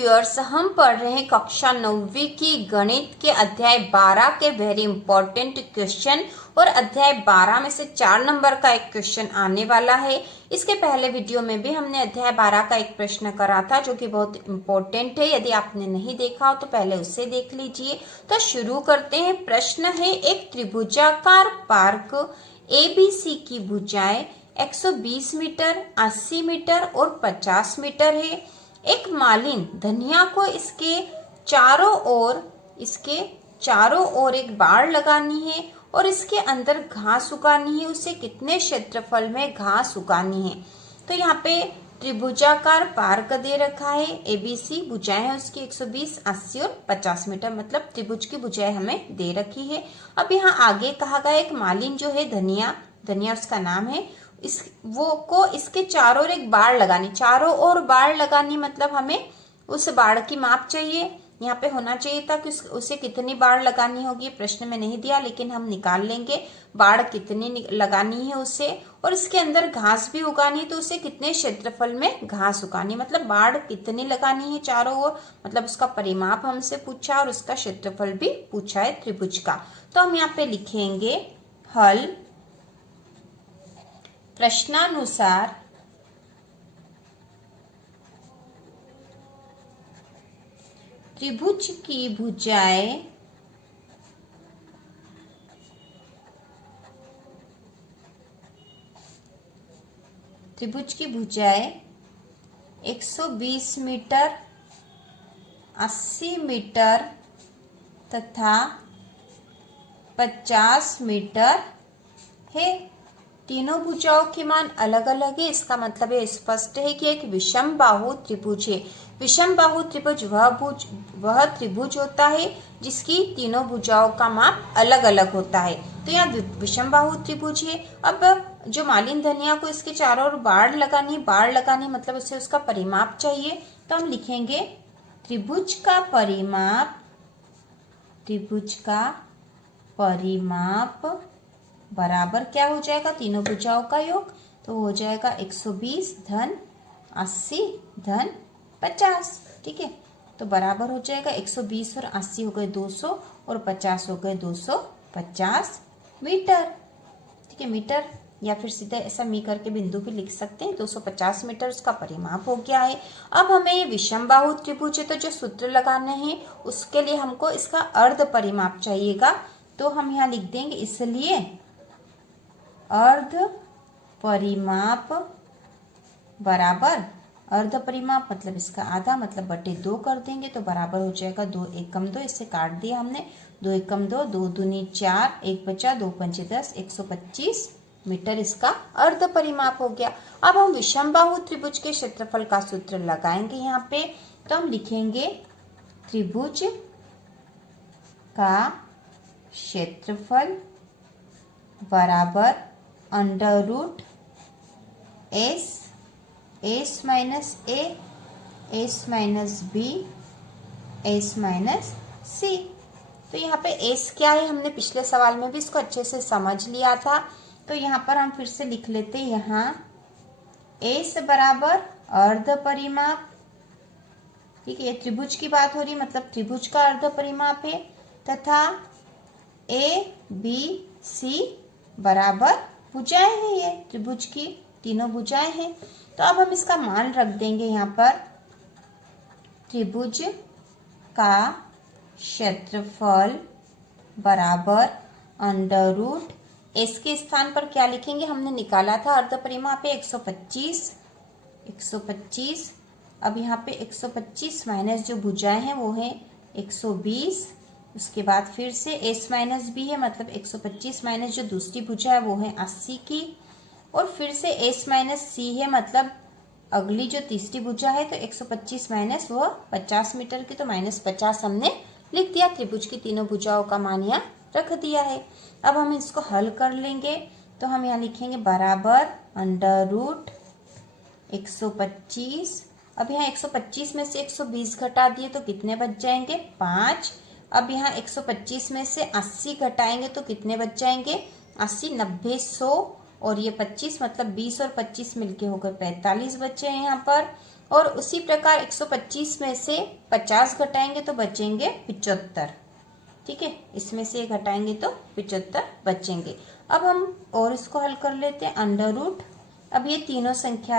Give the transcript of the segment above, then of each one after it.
Viewers, हम पढ़ रहे हैं कक्षा 9वीं की गणित के अध्याय 12 के वेरी इंपॉर्टेंट क्वेश्चन। और अध्याय 12 में से 4 नंबर का एक क्वेश्चन आने वाला है। इसके पहले वीडियो में भी हमने अध्याय 12 का एक प्रश्न करा था जो कि बहुत इंपॉर्टेंट है। यदि आपने नहीं देखा हो तो पहले उसे देख लीजिए। तो शुरू करते हैं। प्रश्न है, एक त्रिभुजाकार पार्क ABC की भुजाएं 120 मीटर, 80 मीटर और 50 मीटर है। एक मालिन धनिया को इसके चारों ओर एक बाड़ लगानी है और इसके अंदर घास उगानी है। उसे कितने क्षेत्रफल में घास उगानी है? तो यहाँ पे त्रिभुजाकार पार्क दे रखा है। ABC भुजाएं है उसकी 120, 80 और 50 मीटर, मतलब त्रिभुज की भुजाएं हमें दे रखी है। अब यहाँ आगे कहा गया एक मालिन जो है धनिया उसका नाम है, इसके चारों ओर एक बाड़ लगानी। चारों ओर बाड़ लगानी मतलब हमें उस बाड़ की माप चाहिए। यहाँ पे होना चाहिए था कि उसे कितनी बाड़ लगानी होगी। प्रश्न में नहीं दिया लेकिन हम निकाल लेंगे बाड़ कितनी लगानी है उसे। और इसके अंदर घास भी उगानी, तो उसे कितने क्षेत्रफल में घास उगानी, मतलब बाड़ कितनी लगानी है चारों ओर, मतलब उसका परिमाप हमसे पूछा और उसका क्षेत्रफल भी पूछा है त्रिभुज का। तो हम यहाँ पे लिखेंगे हल। प्रश्नानुसार त्रिभुज की भुजाएं त्रिभुज की भुजाएं 120 मीटर, 80 मीटर तथा 50 मीटर है। तीनों भुजाओं के मान अलग अलग है। इसका मतलब है स्पष्ट है कि एक विषम बाहु त्रिभुज है। विषम बाहु त्रिभुज वह त्रिभुज होता है जिसकी तीनों भुजाओं का माप अलग अलग होता है। तो यहाँ विषम बाहु त्रिभुज है। अब जो मालिन धनिया को इसके चारों ओर बाड़ लगानी मतलब उसे उसका परिमाप चाहिए। तो हम लिखेंगे त्रिभुज का परिमाप बराबर क्या हो जाएगा, तीनों भुजाओं का योग। तो हो जाएगा 120 धन 80 धन 50। ठीक है, तो बराबर हो जाएगा 120 और 80 हो गए 200 और 50 हो गए 250 मीटर। ठीक है, मीटर या फिर सीधा ऐसा मी करके बिंदु भी लिख सकते हैं। 250 मीटर उसका परिमाप हो गया है। अब हमें ये विषम बाहु त्रिभुज है तो जो सूत्र लगाने हैं उसके लिए हमको इसका अर्ध परिमाप चाहिएगा। तो हम यहाँ लिख देंगे, इसलिए अर्ध परिमाप बराबर, अर्ध परिमाप मतलब इसका आधा, मतलब बटे 2 कर देंगे तो बराबर हो जाएगा 2 एकम 2। इससे काट दिया हमने, 2 एकम 2, 2 दूनी 4, 1 बचा, 2 पंचे 10, 125 मीटर इसका अर्ध परिमाप हो गया। अब हम विषम बाहु त्रिभुज के क्षेत्रफल का सूत्र लगाएंगे यहाँ पे। तो हम लिखेंगे त्रिभुज का क्षेत्रफल बराबर under root S minus A, S minus B, S minus C. तो यहाँ पे एस क्या है, हमने पिछले सवाल में भी इसको अच्छे से समझ लिया था। तो यहाँ पर हम फिर से लिख लेते हैं, यहाँ एस बराबर अर्ध परिमाप। ठीक है, ये त्रिभुज की बात हो रही है, मतलब त्रिभुज का अर्ध परिमाप है, तथा ए बी सी बराबर भुजाएं हैं, ये त्रिभुज की तीनों भुजाएं हैं। तो अब हम इसका मान रख देंगे यहाँ पर, त्रिभुज का क्षेत्रफल बराबर अंडर रूट एस के स्थान पर क्या लिखेंगे, हमने निकाला था अर्ध परिमाप है 125। अब यहाँ पे 125 माइनस जो भुजाएं हैं वो है 120। उसके बाद फिर से s माइनस बी है, मतलब 125 माइनस जो दूसरी भुजा है वो है 80 की, और फिर से s माइनस सी है, मतलब अगली जो तीसरी भुजा है। तो 125 माइनस वो 50 मीटर की, तो माइनस 50 हमने लिख दिया। त्रिभुज की तीनों भुजाओं का मान यहाँ रख दिया है। अब हम इसको हल कर लेंगे। तो हम यहाँ लिखेंगे बराबर अंडर रूट 125। अब यहाँ 125 में से 120 घटा दिए तो कितने बच जाएंगे, 5। अब यहाँ 125 में से 80 घटाएंगे तो कितने बच जाएंगे, 80, 90, 100 और ये 25, मतलब 20 और 25 मिलके हो गए 45 बच्चे हैं यहाँ पर। और उसी प्रकार 125 में से 50 घटाएंगे तो बचेंगे 75। ठीक है, इसमें से घटाएंगे तो 75 बचेंगे। अब हम और इसको हल कर लेते हैं। अंडर रूट, अब ये तीनों संख्या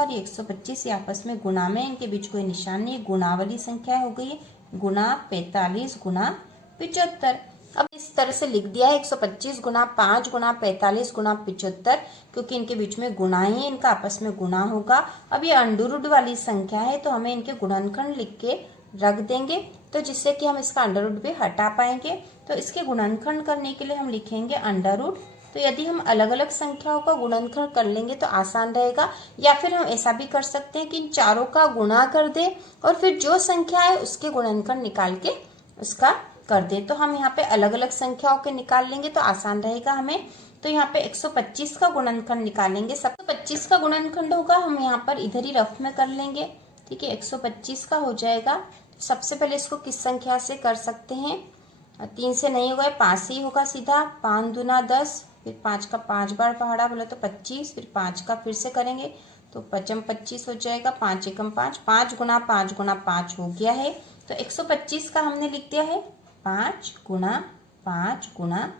और ये 125 ये आपस में गुणा में, इनके बीच कोई निशान नहीं, गुणा वाली संख्या हो गई है, गुणा 45 गुणा 75। अब इस तरह से लिख दिया है 125 गुणा 5 गुणा 45 गुणा 75, क्योंकि इनके बीच में गुणा ही है, इनका आपस में गुणा होगा। अब ये अंडर रूट वाली संख्या है तो हमें इनके गुणनखंड लिख के रख देंगे, तो जिससे कि हम इसका अंडर रूट भी हटा पाएंगे। तो इसके गुणनखंड करने के लिए हम लिखेंगे अंडर रूट। तो यदि हम अलग अलग संख्याओं का गुणनखंड कर लेंगे तो आसान रहेगा, या फिर हम ऐसा भी कर सकते हैं कि इन चारों का गुणा कर दे और फिर जो संख्या है उसके गुणनखंड निकाल के उसका कर दे। तो हम यहाँ पे अलग अलग संख्याओं के निकाल लेंगे तो आसान रहेगा हमें। तो यहाँ पे 125 का गुणनखंड निकालेंगे। 125 का गुणनखंड होगा, हम यहाँ पर इधर ही रफ में कर लेंगे। ठीक है, 125 का हो जाएगा। सबसे पहले इसको किस संख्या से कर सकते हैं, 3 से नहीं होगा, 5 से ही होगा सीधा। 5 दूना 10, फिर 5 का 5 बार पहाड़ा बोला तो 25, फिर 5 का फिर से करेंगे तो 5 25 हो जाएगा। 5 एकम 5, 5 गुना 5 गुना 5 हो गया है। तो 125 का हमने लिख दिया है 5 गुना 5 गुना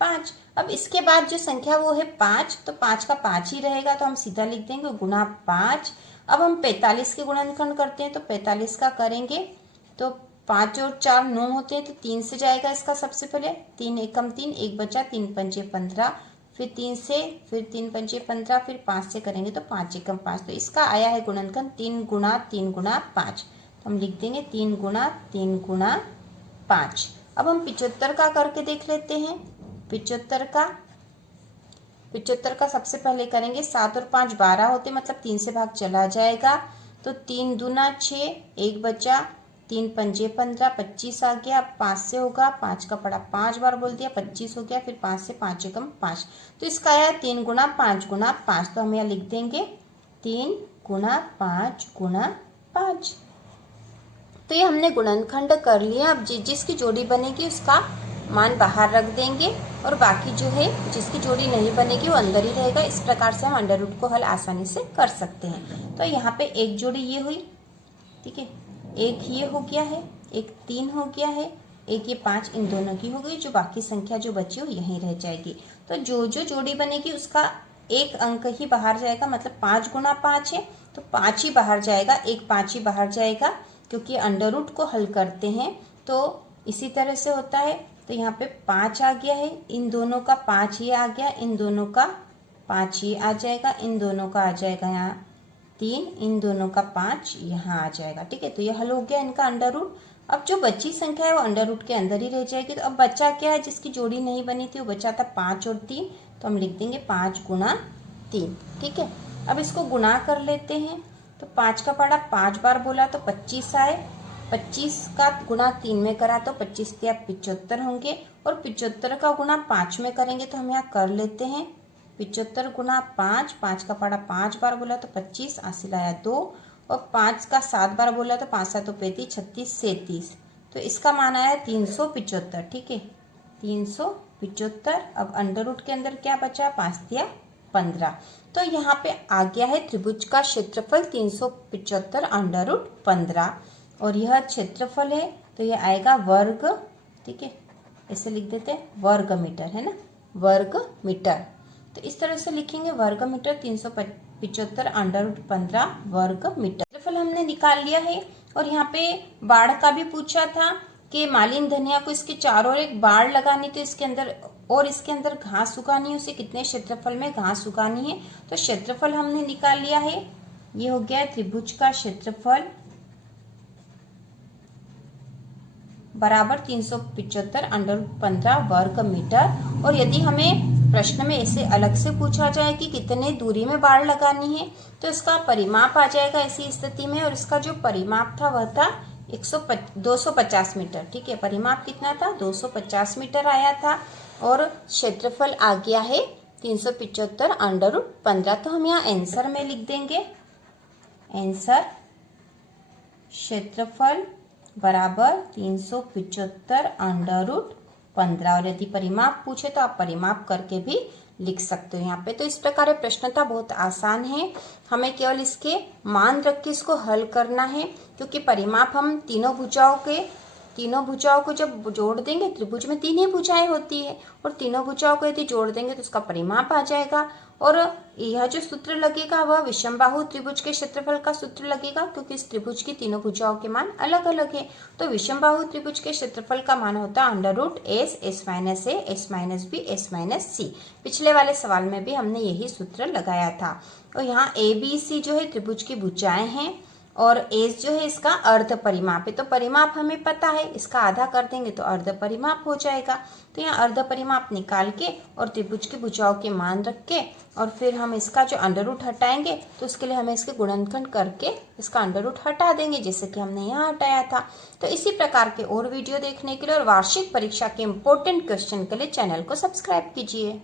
5। अब इसके बाद जो संख्या वो है 5, तो 5 का 5 ही रहेगा, तो हम सीधा लिख देंगे गुना 5। अब हम 45 के गुणनखंड करते हैं तो 45 का करेंगे तो 5 और 4 9 होते हैं, तो 3 से जाएगा इसका। सबसे पहले 3 एकम 3, 1 बचा, 3 पंचे 15, फिर 3 से, फिर 3 पंचे 15, फिर 5 से करेंगे तो 5 एकम 5। तो इसका आया है गुणनखंड 3 गुना 3 गुना 5। तो हम लिख देंगे 3 गुना 3 गुना 5। अब हम 75 का करके देख लेते हैं। 75 का सबसे पहले करेंगे, 7 और 5 12 होते, मतलब 3 से भाग चला जाएगा। तो 3 दूना 6, 1 बचा, 3 पंजे 15, 25 आ गया। 5 से होगा, 5 का पड़ा 5 बार बोल दिया, 25 हो गया। फिर 5 से 5 एकम 5, तो इसका आया 3 गुना 5 गुना 5। तो हम यहाँ लिख देंगे 3 गुना 5 गुना 5। तो ये हमने गुणनखंड कर लिया। अब जिसकी जोड़ी बनेगी उसका मान बाहर रख देंगे और बाकी जो है जिसकी जोड़ी नहीं बनेगी वो अंदर ही रहेगा। इस प्रकार से हम अंडर रूट को हल आसानी से कर सकते हैं। तो यहाँ पे एक जोड़ी ये हुई, ठीक है, एक ये हो गया है, एक 3 हो गया है, एक ये 5, इन दोनों की हो गई। जो बाकी संख्या जो बची वो यहीं रह जाएगी। तो जो जो जोड़ी बनेगी उसका एक अंक ही बाहर जाएगा, मतलब 5 गुना 5 है तो 5 ही बाहर जाएगा, एक 5 ही बाहर जाएगा, क्योंकि अंडर रूट को हल करते हैं तो इसी तरह से होता है। तो यहाँ पे 5 आ गया है, इन दोनों का 5 ही आ गया, इन दोनों का 5 ही आ जाएगा, इन दोनों का आ जाएगा यहाँ 3, इन दोनों का 5 यहाँ आ जाएगा। ठीक है, तो ये हल हो गया इनका अंडर रूट। अब जो बची संख्या है वो अंडर रूट के अंदर ही रह जाएगी। तो अब बचा क्या है, जिसकी जोड़ी नहीं बनी थी वो बचा था 5 और 3, तो हम लिख देंगे 5 गुना 3। ठीक है, अब इसको गुना कर लेते हैं। तो 5 का पड़ा 5 बार बोला तो 25 आए, 25 का गुना 3 में करा तो 25 या 75 होंगे, और 75 का गुना 5 में करेंगे तो हम यहाँ कर लेते हैं 75 गुना 5। 5 का पड़ा 5 बार बोला तो 25, हासिल आया 2, और 5 का 7 बार बोला तो 5 7 35, 36 37, तो इसका मान आया 375। ठीक है, 375। अब अंडर रूट के अंदर क्या बचा, 5 या 15। तो यहाँ पे आ गया है त्रिभुज का क्षेत्रफल 375 अंडर रूट 15, और यह क्षेत्रफल है तो यह आएगा वर्ग। ठीक है, ऐसे लिख देते हैं वर्ग मीटर, है ना, वर्ग मीटर। तो इस तरह से लिखेंगे वर्ग मीटर 375 अंडर रूट 15 वर्ग मीटर। क्षेत्रफल हमने निकाल लिया है। और यहाँ पे बाढ़ का भी पूछा था कि मालिन धनिया को इसके चारों ओर एक बाढ़ लगानी, तो इसके अंदर और इसके अंदर घास उगानी है, उसे कितने क्षेत्रफल में घास उगानी है। तो क्षेत्रफल हमने निकाल लिया है, ये हो गया त्रिभुज का क्षेत्रफल बराबर 375 अंडर रूट 15 वर्ग मीटर। और यदि हमें प्रश्न में ऐसे अलग से पूछा जाए कि कितने दूरी में बाढ़ लगानी है तो इसका परिमाप आ जाएगा ऐसी स्थिति में, और इसका जो परिमाप था वह था 250 मीटर। ठीक है, परिमाप कितना था, 250 मीटर आया था, और क्षेत्रफल आ गया है 375 अंडर रूट 15। तो हम यहाँ आंसर में लिख देंगे, आंसर क्षेत्रफल बराबर 375 अंडर रूट 15। और यदि परिमाप पूछे तो आप परिमाप करके भी लिख सकते हो यहाँ पे। तो इस प्रकार प्रश्नता बहुत आसान है, हमें केवल इसके मान रख के इसको हल करना है, क्योंकि परिमाप हम तीनों भुजाओं को जब जोड़ देंगे, त्रिभुज में तीन ही भुजाएं होती है और तीनों भुजाओं को यदि जोड़ देंगे तो उसका परिमाप आ जाएगा। और यह जो सूत्र लगेगा वह विषमबाहु त्रिभुज के क्षेत्रफल का सूत्र लगेगा, क्योंकि इस त्रिभुज की तीनों भुजाओं के मान अलग अलग है। तो विषमबाहु त्रिभुज के क्षेत्रफल का मान होता है √s, s minus a, s minus b, s minus c। पिछले वाले सवाल में भी हमने यही सूत्र लगाया था। और यहाँ a, b, c जो है त्रिभुज की भुजाएं हैं और एस जो है इसका अर्ध परिमाप है। तो परिमाप हमें पता है, इसका आधा कर देंगे तो अर्ध परिमाप हो जाएगा। तो यहाँ अर्ध परिमाप निकाल के और त्रिभुज की भुजाओं के मान रख के और फिर हम इसका जो अंडर रूट हटाएंगे तो उसके लिए हमें इसके गुणनखंड करके इसका अंडर रूट हटा देंगे, जैसे कि हमने यहाँ हटाया था। तो इसी प्रकार के और वीडियो देखने के लिए और वार्षिक परीक्षा के इम्पोर्टेंट क्वेश्चन के लिए चैनल को सब्सक्राइब कीजिए।